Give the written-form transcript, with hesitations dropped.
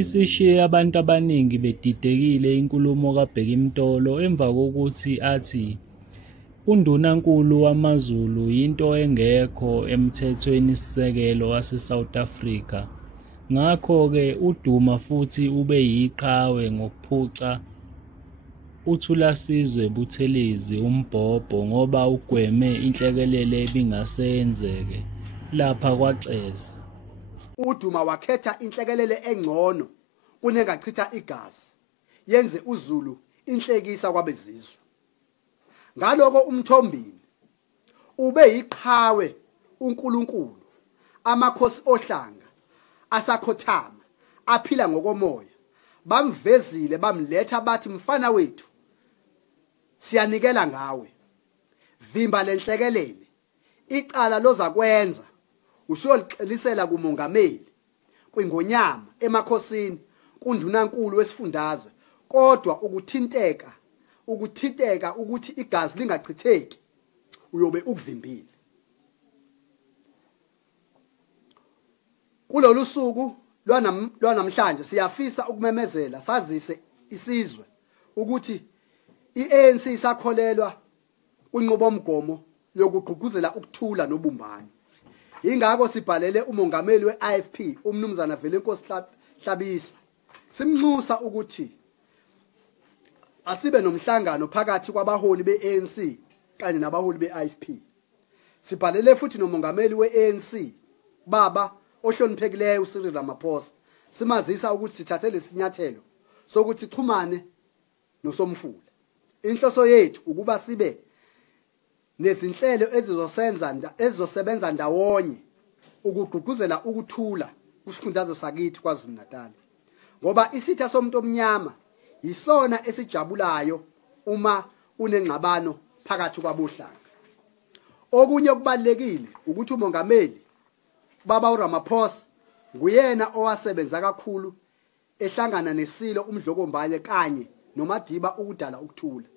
Isishiye abantu abaningi bedidekile inkulumo kaBheki Mtolo emva kokuthi athi uNdunankulu wamaZulu yinto engekho emthethweni sisekelo wase-South Africa. Ngakho-ke uDuma futhi ube yiqhawe ngokuphuca uThulasizwe Buthelezi umbhobho ngoba ugweme inhlekelele ebingase yenzeke lapha kwaCeza. uDuma wakhetha inhlekelele engcono kunengachitha igazi yenze uZulu inhlekisa kwabezizwe. Ngaloko umthombini ube yiqhawe uNkulunkulu amakhosi ohlanga asakhothama aphila ngokomoya bamvezile bamletha bathi mfana wethu siyanikela ngawe vimba lenhlekelele icala lozakwenza usiyolixelisela kumongameli kwingonyama emakhosini kundunankulu wesifundazwe kodwa ukuthinteka ukuthi igazi lingachitheki uyobe ukuvimbile. Kulolu suku lwanamhlanje siyafisa ukumemezela sazise isizwe ukuthi iANC isakholelwa kwinqubomgomo yokugqugquzela ukuthula nobumbano. Ingakho sibhalele umongameli weIFP umnumzana Velenkosi Hlabisa simnxusa ukuthi asibe nomhlangano phakathi kwabaholi beANC kanye nabaholi beIFP. Sibhalele futhi nomongameli weANC baba ohloniphekileyo uCyril Ramaphosa simazisa ukuthi sithathe lesinyathelo sokuthi xhumane noSomfula. Inhloso yethu ukuba sibe nezinhlelo ezizosebenza ndawonye ukugqugquzela ukuthula kusifundazwe sakithi KwaZulu-Natal. Ngoba isitha somuntu omnyama yisona esijabulayo uma unengxabano phakathi kwabohlanga. Okunye okubalekile ukuthi umongameli baba uRamaphosa nguyena owasebenza kakhulu ehlangana nesilo umdlokombane kanye noMadiba ukudala ukuthula.